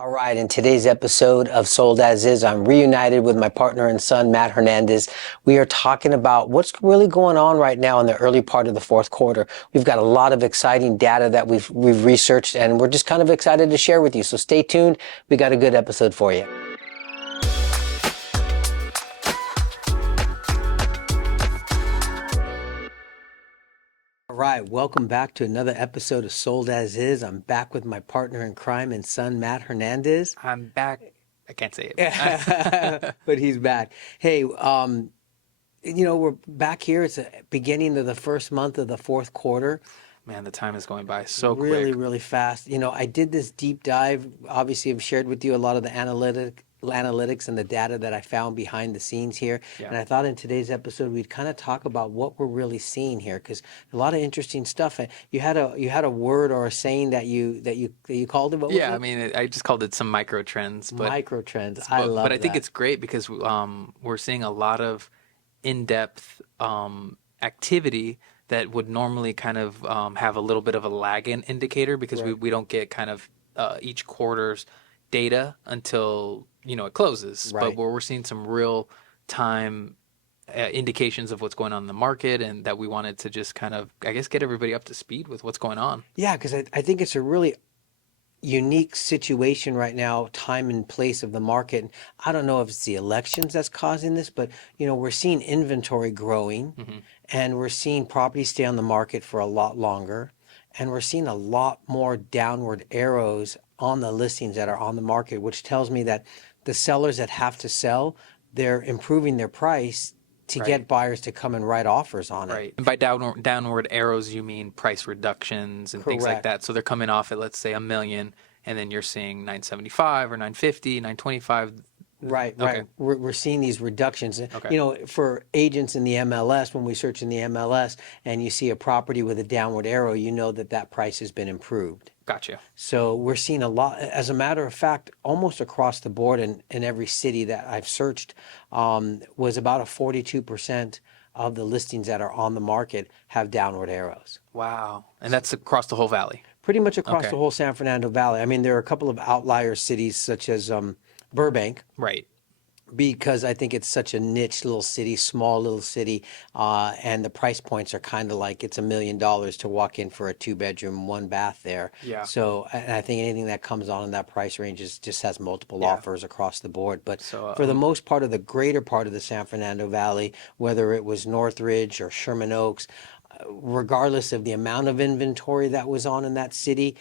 All right, in today's episode of Sold As Is, I'm reunited with my partner and son, Matt Hernandez. We are talking about what's really going on right now in the early part of the fourth quarter. We've got a lot of exciting data that we've researched, and we're just kind of excited to share with you. So stay tuned. We got a good episode for you. All right, welcome back to another episode of Sold As Is. I'm back with my partner in crime and son, Matt Hernandez. I'm back. I can't say it. But he's back. Hey, we're back here. It's the beginning of the first month of the fourth quarter. Man, the time is going by so Really, quick. really fast. I did this deep dive. Obviously, I've shared with you a lot of the analytics and the data that I found behind the scenes here. Yeah. And I thought in today's episode we'd kind of talk about what we're really seeing here, because a lot of interesting stuff. You had a word or a saying that you called it. What was Yeah, it? I mean, I just called it some micro trends, Micro trends. I love but I think that. it's great because we're seeing a lot of in-depth activity that would normally kind of have a little bit of a lag indicator because Right. we don't get kind of each quarter's data until it closes. But Right. where we're seeing some real time indications of what's going on in the market, and that we wanted to just kind of, I guess, get everybody up to speed with what's going on. Yeah, because I think it's a really unique situation right now, time and place of the market. I don't know if it's the elections that's causing this, but we're seeing inventory growing, Hmm. and we're seeing properties stay on the market for a lot longer, and we're seeing a lot more downward arrows on the listings that are on the market, which tells me that the sellers that have to sell, they're improving their price to Right. get buyers to come and write offers on it. Right. And by downward arrows, you mean price reductions and things like Correct. that. So they're coming off at, let's say, a million, and then you're seeing 975 or 950, 925. Right, Okay. right. We're seeing these reductions. Okay. For agents in the MLS, when we search in the MLS and you see a property with a downward arrow, you know that price has been improved. Gotcha. So we're seeing a lot. As a matter of fact, almost across the board in every city that I've searched, was about a 42% of the listings that are on the market have downward arrows. Wow. And that's across the whole valley. Pretty much across Okay. the whole San Fernando Valley. I mean, there are a couple of outlier cities such as Burbank, Right. because I think it's such a niche little city, small little city, and the price points are kind of like it's $1 million to walk in for a 2-bedroom, 1-bath there. Yeah. So I think anything that comes on in that price range just has multiple Yeah. offers across the board. But So, for the most part of the greater part of the San Fernando Valley, whether it was Northridge or Sherman Oaks, regardless of the amount of inventory that was on in that city,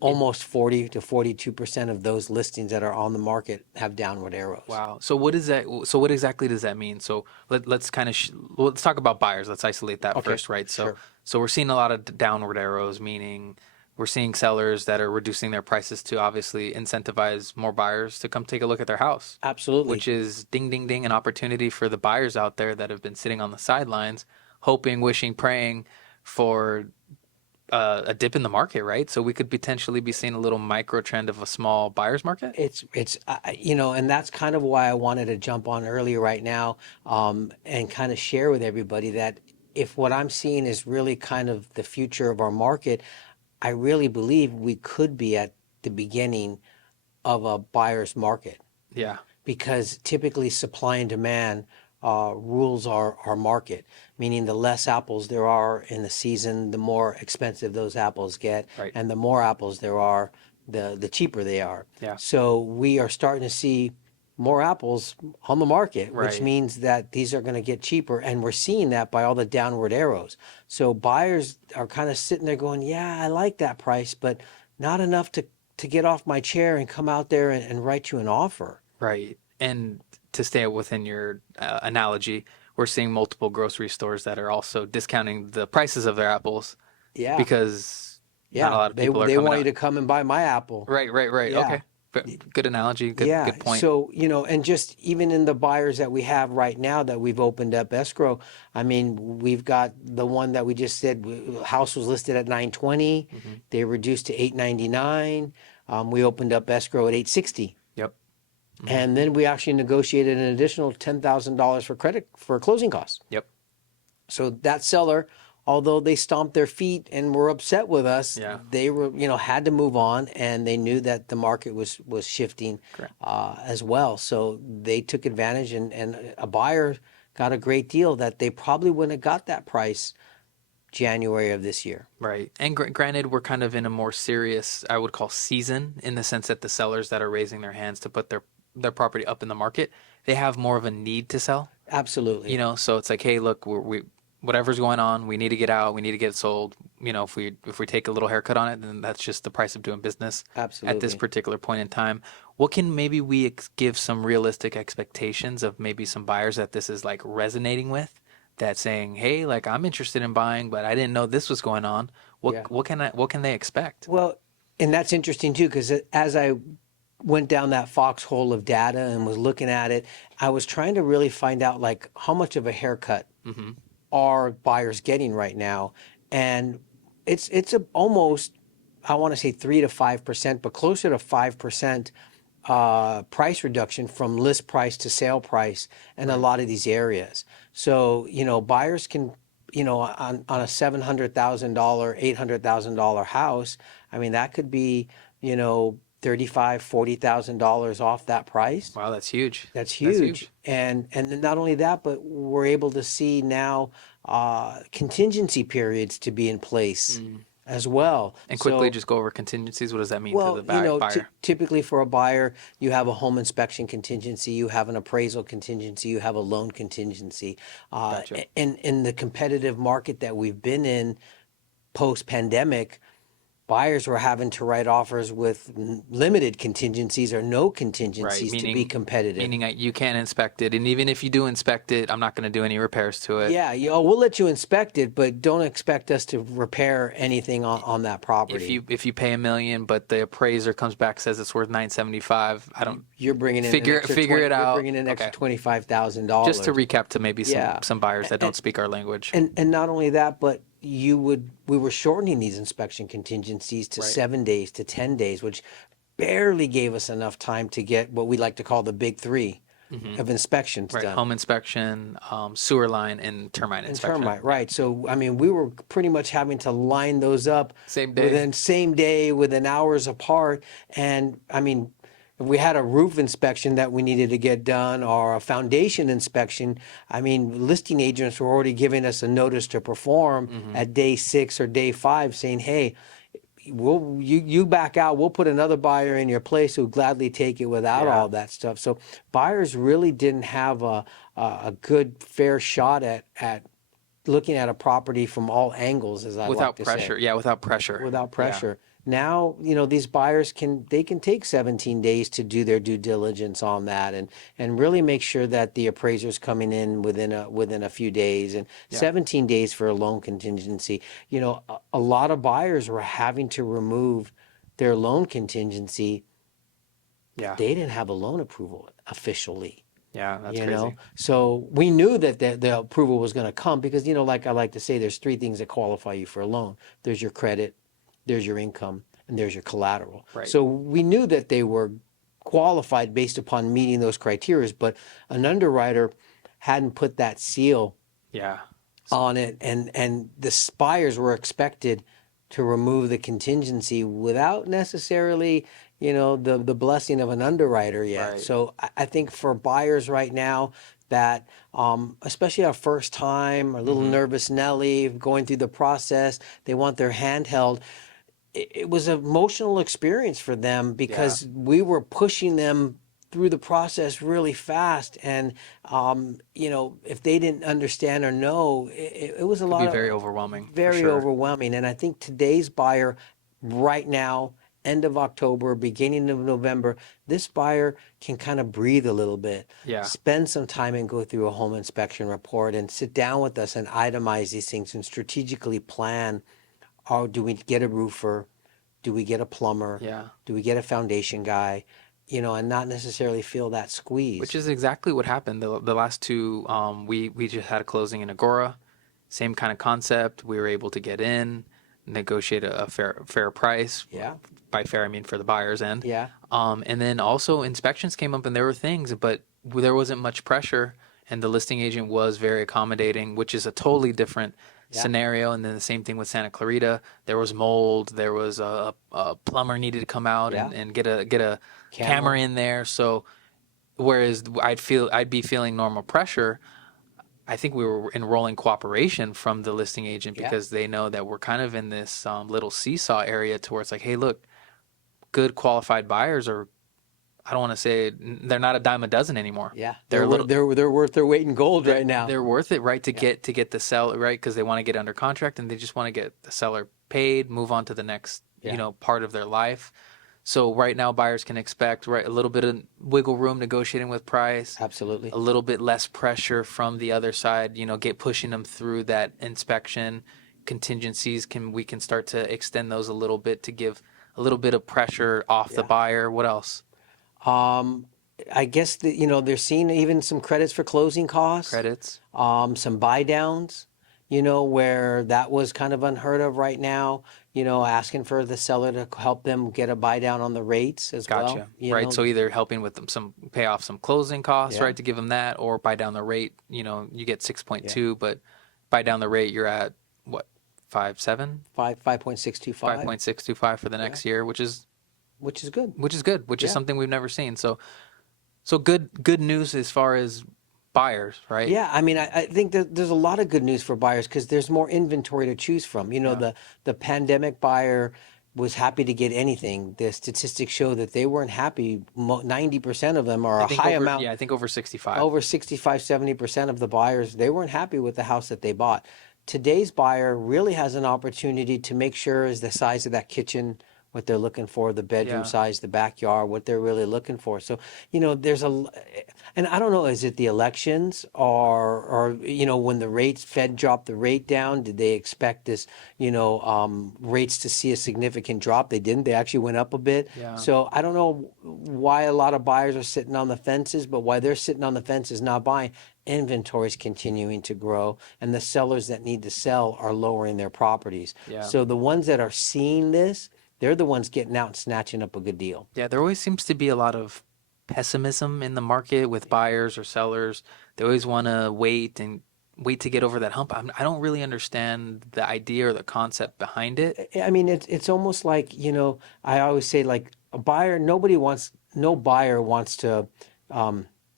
almost 40 to 42% of those listings that are on the market have downward arrows. wow. So what is that? So what exactly does that mean? So let's kind of let's talk about buyers. Let's isolate that Okay, first, right? So sure. so we're seeing a lot of downward arrows, meaning we're seeing sellers that are reducing their prices to obviously incentivize more buyers to come take a look at their house, Absolutely. which is ding, ding, ding, an opportunity for the buyers out there that have been sitting on the sidelines, hoping, wishing, praying for a dip in the market, right? So we could potentially be seeing a little micro trend of a small buyer's market. It's and that's kind of why I wanted to jump on earlier right now, and kind of share with everybody that if what I'm seeing is really kind of the future of our market, I really believe we could be at the beginning of a buyer's market, Yeah. because typically supply and demand rules our market, meaning the less apples there are in the season, the more expensive those apples get, Right. and the more apples there are, the cheaper they are. Yeah. So we are starting to see more apples on the market, which Right. means that these are going to get cheaper, and we're seeing that by all the downward arrows. So buyers are kind of sitting there going, yeah, I like that price, but not enough to get off my chair and come out there and write you an offer. Right. And to stay within your analogy, we're seeing multiple grocery stores that are also discounting the prices of their apples Yeah. because not a Yeah, lot of people are they coming want you out. to come and buy my apple. Right, right, right. Yeah. Okay. Good analogy. Yeah. Good point. So, and just even in the buyers that we have right now that we've opened up escrow, I mean, we've got the one that we just said, house was listed at 920. Hmm. They reduced to 899. We opened up escrow at 860. Yep. Mhm. And then we actually negotiated an additional $10,000 for credit for closing costs. Yep. So that seller although they stomped their feet and were upset with us, Yeah. they were, had to move on, and they knew that the market was shifting Correct. as well. So they took advantage, and a buyer got a great deal that they probably wouldn't have got that price January of this year. Right. And granted, we're kind of in a more serious, I would call season, in the sense that the sellers that are raising their hands to put their property up in the market, they have more of a need to sell. Absolutely. So it's like, hey, look, we whatever's going on, we need to get out, we need to get it sold. If we take a little haircut on it, then that's just the price of doing business at this Absolutely. particular point in time. What can maybe we give some realistic expectations of maybe some buyers that this is like resonating with, that saying, hey, like I'm interested in buying, but I didn't know this was going on. Yeah. What can they expect? Well, and that's interesting too, because as I went down that foxhole of data and was looking at it, I was trying to really find out like how much of a haircut Hmm. are buyers getting right now, and it's almost, I want to say 3 to 5%, but closer to 5% price reduction from list price to sale price in a Right. lot of these areas. So buyers can, on a $700,000, $800,000 house, I mean that could be, $35,000, $40,000 off that price. Wow, that's huge. That's That's huge. huge. And then not only that, but we're able to see now contingency periods to be in place Mm. as well. And quickly So, just go over contingencies. What does that mean to well, the buyer? typically for a buyer, you have a home inspection contingency, you have an appraisal contingency, you have a loan contingency. Gotcha. In the competitive market that we've been in post-pandemic, buyers were having to write offers with limited contingencies or no Right. contingencies to be Meaning, competitive. meaning that you can't inspect it, and even if you do inspect it, I'm not going to do any repairs to it. Yeah, we'll let you inspect it, but don't expect us to repair anything on that property. If you pay $1 million, but the appraiser comes back says it's worth 975, I don't You're bringing in an figure extra figure 20, it you're out. bringing in an extra Okay. Just to $25,000. recap to maybe Yeah. some buyers that don't And, speak our language. and not only that, but we were shortening these inspection contingencies to Right. 7 days to 10 days, which barely gave us enough time to get what we like to call the big three Hmm. of inspections Right. done. Home inspection, sewer line, and termite And inspection. termite, right. So, I mean, we were pretty much having to line those up Same day. within same day, within hours apart. And I mean, if we had a roof inspection that we needed to get done or a foundation inspection, I mean, listing agents were already giving us a notice to perform Hmm. at day 6 or day 5 saying, hey, you back out, we'll put another buyer in your place who'll gladly take it without Yeah. all that stuff. So buyers really didn't have a good fair shot at looking at a property from all angles, as I like Without to pressure. say, Yeah, without pressure. without Yeah. pressure. Now, these buyers can take 17 days to do their due diligence on that, and really make sure that the appraiser's coming in within a few days, and Yeah. 17 days for a loan contingency. A lot of buyers were having to remove their loan contingency. Yeah. They didn't have a loan approval officially. Yeah, that's crazy. So we knew that the approval was going to come because, like I like to say, there's three things that qualify you for a loan. There's your credit, there's your income, and there's your collateral. Right. So we knew that they were qualified based upon meeting those criteria, but an underwriter hadn't put that seal Yeah. on it, and the buyers were expected to remove the contingency without necessarily, the blessing of an underwriter yet. Right. So I think for buyers right now that, especially our first time, a little Mhm. nervous Nelly going through the process, they want their hand held. It was an emotional experience for them because we were pushing them through the process really fast, and if they didn't understand or know, it was a Could lot be of very overwhelming for very sure. overwhelming. And I think today's buyer right now, end of October, beginning of November, this buyer can kind of breathe a little bit, Yeah. spend some time and go through a home inspection report and sit down with us and itemize these things and strategically plan. Oh, do we get a roofer? Do we get a plumber? Yeah. Do we get a foundation guy? And not necessarily feel that squeeze. Which is exactly what happened. The last two, we just had a closing in Agora, same kind of concept. We were able to get in, negotiate a fair price. Yeah. By fair, I mean for the buyer's end. Yeah. And then also inspections came up and there were things, but there wasn't much pressure, and the listing agent was very accommodating, which is a totally different Yeah. scenario. And then the same thing with Santa Clarita. There was mold. There was a plumber needed to come out Yeah. and get a camera Camera. in there. So whereas I'd be feeling normal pressure, I think we were enrolling cooperation from the listing agent Yeah. because they know that we're kind of in this little seesaw area to where it's like, hey, look, good qualified buyers are, I don't want to say they're not a dime a dozen anymore. Yeah. They're a little, They're worth their weight in gold right now. they're worth it, right? Yeah. To get the seller, right? Because they want to get under contract and they just want to get the seller paid, move on to the next, Yeah. part of their life. So right now, buyers can expect, right, a little bit of wiggle room negotiating with price, Absolutely. a little bit less pressure from the other side, get pushing them through that inspection. Contingencies we can start to extend those a little bit to give a little bit of pressure off the Yeah. buyer. What else? I guess that, they're seeing even some credits for closing costs, Credits. some buy downs, where that was kind of unheard of right now, asking for the seller to help them get a buy down on the rates as well. Gotcha. Right. So either helping with them pay off some closing costs, Yeah. right, to give them that, or buy down the rate. You get 6.2, Yeah. but buy down the rate, you're at what, 5.7, 5.625, 5.625 for the next year, which is good. which is good, which is Yeah. something we've never seen. So good news as far as buyers, right? Yeah, I mean, I think that there's a lot of good news for buyers because there's more inventory to choose from. Yeah. The pandemic buyer was happy to get anything. The statistics show that they weren't happy. 90% of them, or I a think high over amount, yeah, I think over 65. over 65, 70% of the buyers, they weren't happy with the house that they bought. Today's buyer really has an opportunity to make sure is the size of that kitchen, what they're looking for, the bedroom Yeah. size, the backyard, what they're really looking for. So, there's and I don't know, is it the elections or when the rates, Fed dropped the rate down, did they expect this, rates to see a significant drop? They didn't. They actually went up a bit. Yeah. So I don't know why a lot of buyers are sitting on the fences, but why they're sitting on the fences not buying. Inventory is continuing to grow, and the sellers that need to sell are lowering their properties. Yeah. So the ones that are seeing this, they're the ones getting out and snatching up a good deal. Yeah, there always seems to be a lot of pessimism in the market with buyers or sellers. They always want to wait to get over that hump. I don't really understand the idea or the concept behind it. I mean, it's almost like, I always say, like, a buyer, no buyer wants to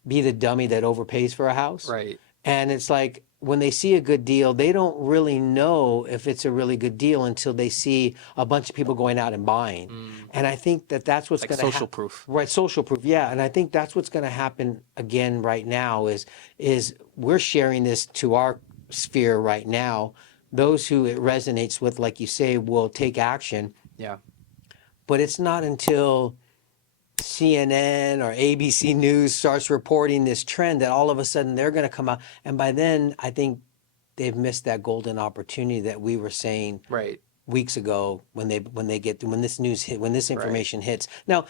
be the dummy that overpays for a house. Right. And it's like when they see a good deal, they don't really know if it's a really good deal until they see a bunch of people going out and buying. And I think that that's what's Like going to social proof. Right, social proof. Yeah, and I think that's what's going to happen again right now is we're sharing this to our sphere right now. Those who it resonates with, like you say, will take action. Yeah. But it's not until CNN or ABC News starts reporting this trend that all of a sudden they're going to come out. And by then, I think they've missed that golden opportunity that we were saying Right. weeks ago when this information hits. Now,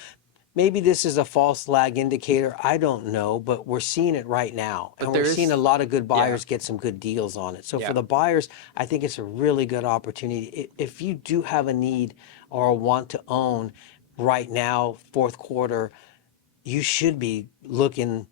maybe this is a false lag indicator. I don't know, but we're seeing it right now. And we're seeing a lot of good buyers get some good deals on it. So for the buyers, I think it's a really good opportunity. If you do have a need or a want to own right now, fourth quarter, you should be looking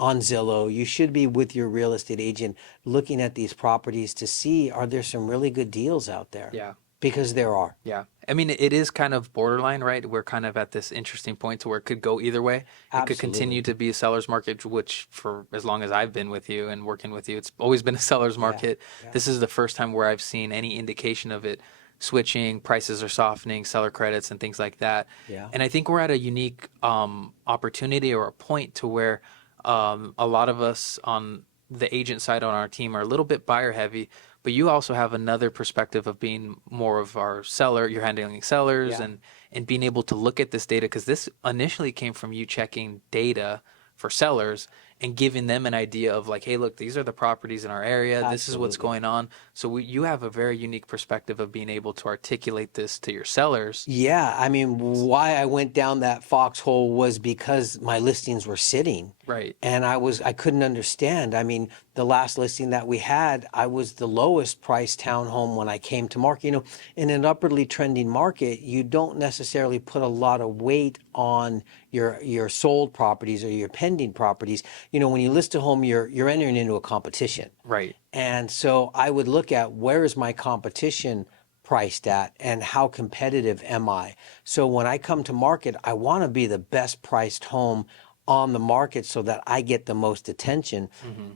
on Zillow. You should be with your real estate agent looking at these properties to see, are there some really good deals out there? Yeah. Because there are. Yeah. I mean, it is kind of borderline, right? We're kind of at this interesting point to where it could go either way. It could continue to be a seller's market, which for as long as I've been with you and working with you, it's always been a seller's market. Yeah. This is the first time where I've seen any indication of it switching, prices are softening, seller credits and things like that. Yeah. And I think we're at a unique opportunity or a point to where a lot of us on the agent side on our team are a little bit buyer heavy, but you also have another perspective of being more of our seller. You're handling sellers and being able to look at this data, because this initially came from you checking data for sellers and giving them an idea of like, hey, look, these are the properties in our area. This is what's going on. So you have a very unique perspective of being able to articulate this to your sellers. Yeah, I mean, why I went down that foxhole was because my listings were sitting. Right. And I couldn't understand. I mean, the last listing that we had, I was the lowest priced townhome when I came to market. In an upwardly trending market, you don't necessarily put a lot of weight on your sold properties or your pending properties. when you list a home, you're entering into a competition. Right. And so I would look at where is my competition priced at and how competitive am I? So when I come to market, I want to be the best priced home on the market so that I get the most attention. Hmm.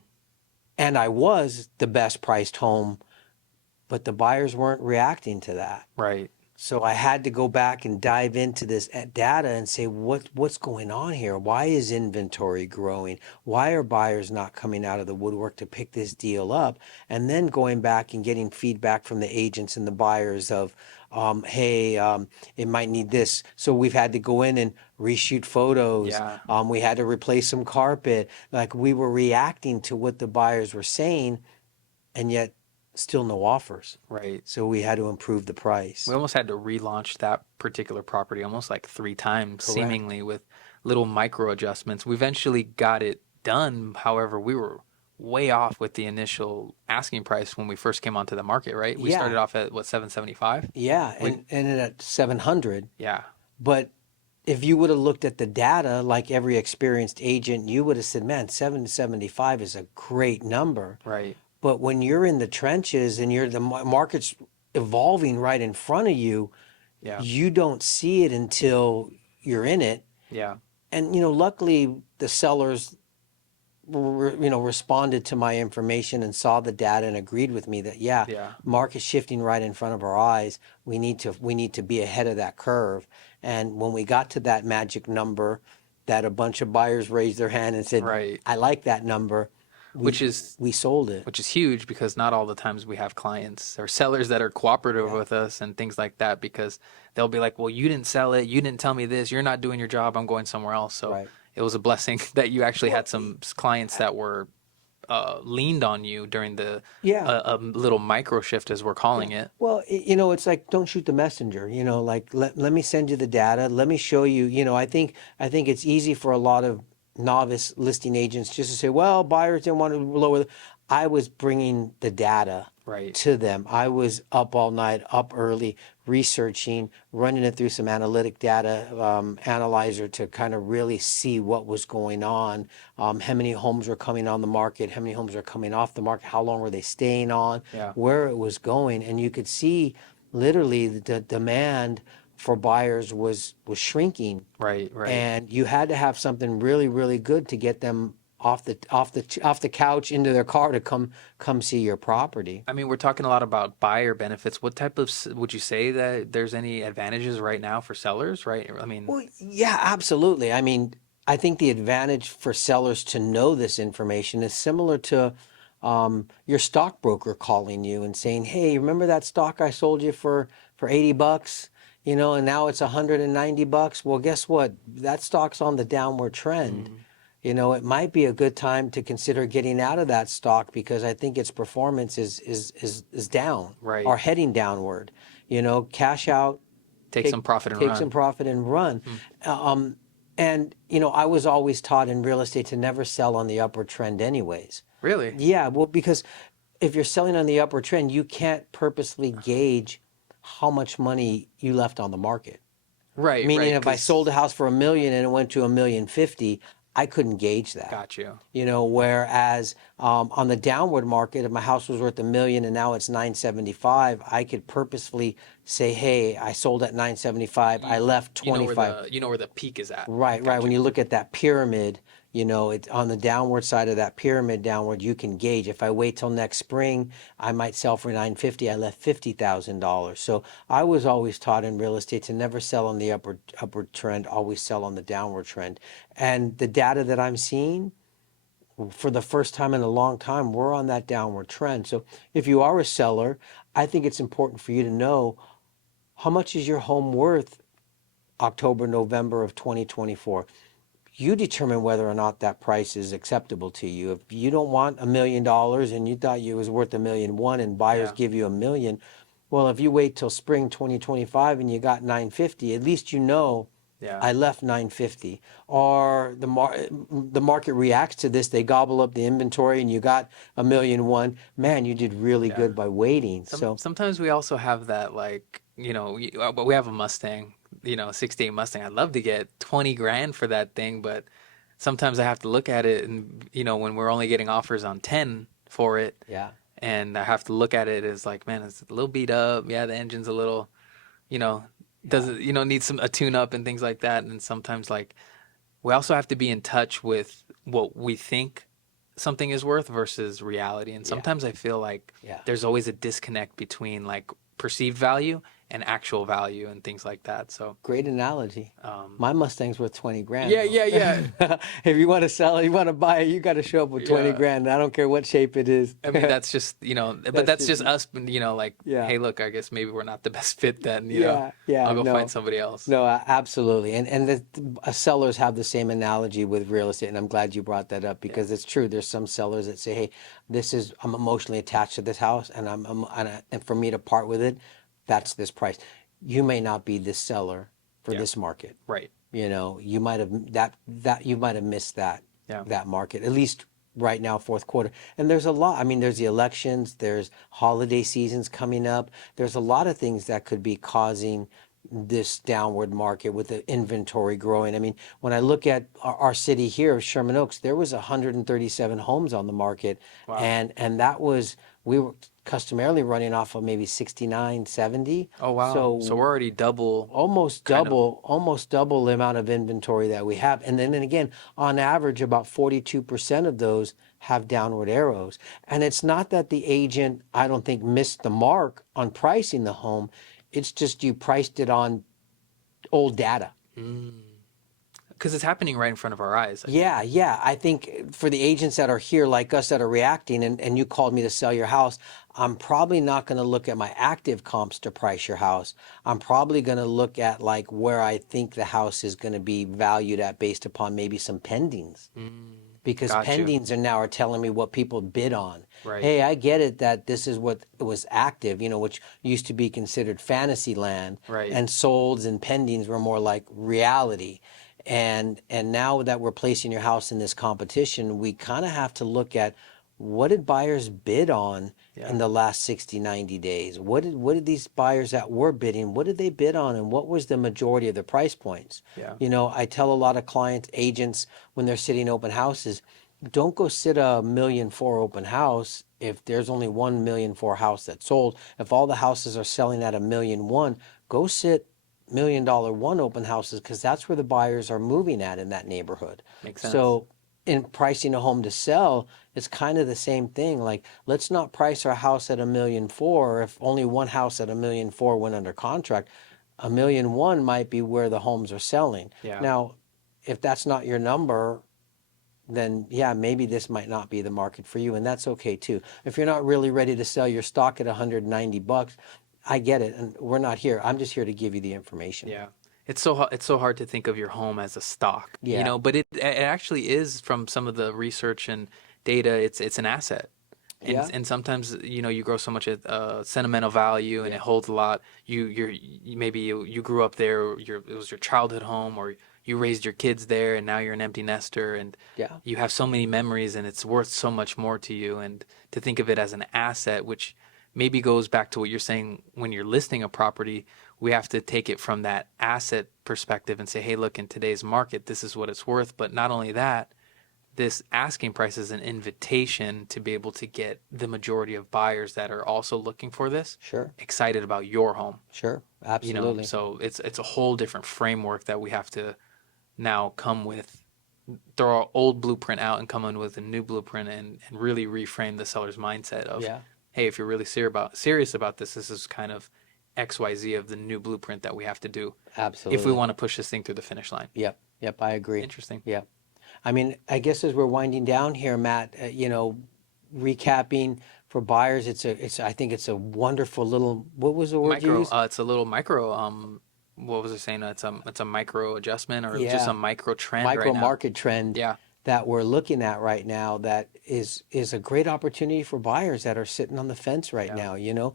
And I was the best priced home, but the buyers weren't reacting to that. Right. So I had to go back and dive into this data and say, what's going on here? Why is inventory growing? Why are buyers not coming out of the woodwork to pick this deal up? And then going back and getting feedback from the agents and the buyers of, hey, it might need this. So we've had to go in and reshoot photos. Yeah. We had to replace some carpet. Like we were reacting to what the buyers were saying, and yet still no offers. Right. So we had to improve the price. We almost had to relaunch that particular property almost like 3 times, Correct. seemingly with little micro adjustments. We eventually got it done. However, we were way off with the initial asking price when we first came onto the market, right? We Yeah, started off at what, 775? yeah, We and then at 700. Yeah, But if you would have looked at the data, like every experienced agent, you would have said, man, 775 is a great number. right. But when you're in the trenches and the market's evolving right in front of you, Yeah. you don't see it until you're in it. Yeah. And luckily the sellers responded to my information and saw the data and agreed with me that, yeah, Yeah. market's shifting right in front of our eyes. We need to be ahead of that curve. And when we got to that magic number that a bunch of buyers raised their hand and said, Right. I like that number, we Which is we sold it. which is huge because not all the times we have clients or sellers that are cooperative Yeah, with us and things like that because they'll be like, well, you didn't sell it. You didn't tell me this. You're not doing your job. I'm going somewhere else. So right. it was a blessing that you actually Well, had some clients that were leaned on you during the yeah. little micro shift, as we're Yeah. calling it. Well, it's like don't shoot the messenger, like let me send you the data. Let me show you, I think it's easy for a lot of novice listing agents just to say, well, buyers didn't want to lower. I was bringing the data Right. to them. I was up all night, up early, researching, running it through some analytic data analyzer to kind of really see what was going on, how many homes were coming on the market, how many homes were coming off the market, how long were they staying on, Yeah. where it was going, and you could see literally the demand for buyers was shrinking, Right. Right. and you had to have something really really good to get them off the couch into their car to come see your property. I mean, we're talking a lot about buyer benefits. What type of would you say that there's any advantages right now for sellers, right? I mean, Well, yeah, absolutely. I mean, I think the advantage for sellers to know this information is similar to your stockbroker calling you and saying, "Hey, remember that stock I sold you for $80? And now it's $190. Well, guess what? That stock's on the downward trend. mm, It might be a good time to consider getting out of that stock because I think its performance is down right. or heading downward. Cash out, Take take some profit and take some run. profit and run. Mm, Um, and I was always taught in real estate to never sell on the upward trend, anyways. really? Yeah, well, because if you're selling on the upward trend, you can't purposely gauge how much money you left on the market. Right. Meaning, Right. if I sold a Because house for 1 million and it went to 1,050,000, I couldn't gauge that. got you. Whereas on the downward market, if my house was worth 1 million and now it's 975, I could purposefully say, hey, I sold at 975, I You, left you know where 25. the peak is at. Right, right. Got When you. you look at that pyramid, it's on the downward side of that pyramid downward, you can gauge. If I wait till next spring, I might sell for 950. I left $50,000. So I was always taught in real estate to never sell on the upward trend, always sell on the downward trend. And the data that I'm seeing for the first time in a long time, we're on that downward trend. So if you are a seller, I think it's important for you to know how much is your home worth October, November of 2024. You determine whether or not that price is acceptable to you. If you don't want $1 million and you thought it was worth 1,100,000 and buyers Yeah. give you 1 million, well, if you wait till spring 2025 and you got 950, at least Yeah. I left 950. Or the market reacts to this, they gobble up the inventory and you got 1,100,000. Man, you did really Yeah. good by waiting. So Sometimes we also have that but we have a Mustang, a 68 Mustang. I'd love to get 20 grand for that thing, but sometimes I have to look at it and, when we're only getting offers on 10 for it, Yeah. and I have to look at it as like, man, it's a little beat up. Yeah, the engine's a little, you know, Yeah. doesn't, need a tune up and things like that. And sometimes like we also have to be in touch with what we think something is worth versus reality. And Yeah. sometimes I feel like Yeah. there's always a disconnect between like perceived value and actual value and things like that. So, Great analogy. um, My Mustang's worth 20 grand yeah, though. yeah, yeah, If you want to sell it, you want to buy it, you got to show up with 20 yeah. grand. I don't care what shape it is. I mean, that's just, but That's that's just, just us, like, yeah. hey, look, I guess maybe we're not the best fit then, Yeah. I'll Yeah. go find No. somebody else. No, absolutely. And sellers have the same analogy with real estate. And I'm glad you brought that up Yeah. because it's true. There's some sellers that say, hey, I'm emotionally attached to this house and and for me to part with it, that's this price. You may not be this seller for Yeah. this market. Right. You might have you might have missed Yeah. that market, at least right now, fourth quarter. And there's a lot. I mean, there's the elections, there's holiday seasons coming up. There's a lot of things that could be causing this downward market with the inventory growing. I mean, when I look at our city here of Sherman Oaks, there was 137 homes on the market, Wow. and that was we were customarily running off of maybe 69, 70. Oh, wow. So So we're already double kind of. almost double the amount of inventory that we have. And then again, on average, about 42% of those have downward arrows. And it's not that the agent, I don't think, missed the mark on pricing the home. It's just you priced it on old data. Because it's happening right in front of our eyes, I think. Yeah, yeah. I think for the agents that are here, like us, that are reacting, and you called me to sell your house, I'm probably not going to look at my active comps to price your house. I'm probably going to look at like where I think the house is going to be valued at based upon maybe some pendings. Because Got you. pendings are telling me what people bid on. Right. Hey, I get it that this is what was active, which used to be considered fantasy land, Right. and solds and pendings were more like reality. And now that we're placing your house in this competition, we kind of have to look at what did buyers bid on Yeah. in the last 60, 90 days? What did these buyers that were bidding, what did they bid on, and what was the majority of the price points? Yeah. I tell a lot of clients, agents, when they're sitting open houses, don't go sit a 1,000,004 open house if there's only 1,000,004 house that's sold. If all the houses are selling at 1,000,001, go sit $1,000,001 open houses because that's where the buyers are moving at in that neighborhood. Makes sense. So in pricing a home to sell, it's kind of the same thing. Like, let's not price our house at 1,000,004 if only one house at 1,000,004 went under contract. 1,000,001 might be where the homes are selling. Yeah. Now, if that's not your number, then yeah, maybe this might not be the market for you, and that's okay too. If you're not really ready to sell your stock at $190, I get it, and we're not here. I'm just here to give you the information. Yeah. It's so hard to think of your home as a stock, Yeah. but it actually is from some of the research and data. It's an asset. And Yeah. and sometimes you grow so much sentimental value and Yeah. it holds a lot. Maybe you grew up there. It was your childhood home, or you raised your kids there, and now you're an empty nester, and Yeah. you have so many memories, and it's worth so much more to you. And to think of it as an asset, which maybe goes back to what you're saying when you're listing a property, we have to take it from that asset perspective and say, hey, look, in today's market, this is what it's worth. But not only that, this asking price is an invitation to be able to get the majority of buyers that are also looking for this Sure. excited about your home. Sure. Absolutely. So it's a whole different framework that we have to now come with, throw our old blueprint out and come in with a new blueprint, and really reframe the seller's mindset of, Yeah. hey, if you're really serious about this is kind of XYZ of the new blueprint that we have to do Absolutely. if we want to push this thing through the finish line. Yep. Yep. I agree. Interesting. Yep. I mean, I guess as we're winding down here, Matt, recapping for buyers, I think it's a wonderful little, what was the word you Micro, used? it's a little micro. What was I saying? It's a micro adjustment, or just a Yeah. micro trend Micro right now. market trend Yeah, that we're looking at right now that is a great opportunity for buyers that are sitting on the fence right Yeah. now.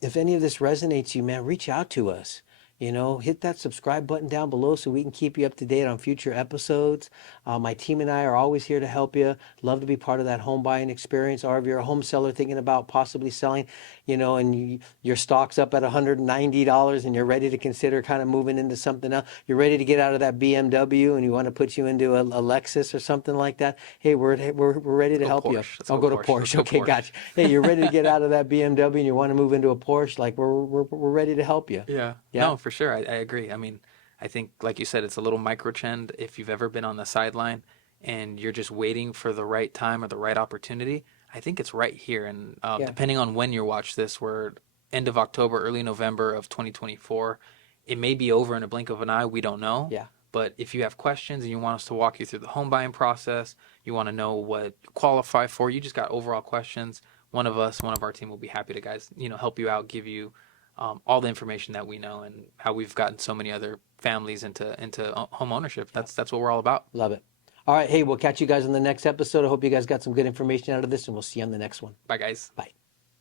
If any of this resonates you, man, reach out to us. hit that subscribe button down below so we can keep you up to date on future episodes. My team and I are always here to help you. Love to be part of that home buying experience. Or if you're a home seller thinking about possibly selling, and your stock's up at $190 and you're ready to consider kind of moving into something else, you're ready to get out of that BMW and you want to put you into a Lexus or something like that. Hey, we're ready to Go help you. Porsche. Let's I'll go go to Porsche. Let's Porsche. go Okay, Porsche. gotcha. Hey, you're ready to get out of that BMW and you want to move into a Porsche? Like we're ready to help you. Yeah. Yeah. No, for sure. I agree. I mean, I think, like you said, it's a little micro trend. If you've ever been on the sideline and you're just waiting for the right time or the right opportunity, I think it's right here. And Yeah. depending on when you watch this, we're end of October, early November of 2024. It may be over in a blink of an eye. We don't know. Yeah. But if you have questions and you want us to walk you through the home buying process, you want to know what you qualify for, you just got overall questions, one of our team will be happy to help you out, give you all the information that we know and how we've gotten so many other families into home ownership. That's what we're all about. Love it. All right. Hey, we'll catch you guys on the next episode. I hope you guys got some good information out of this, and we'll see you on the next one. Bye, guys. Bye.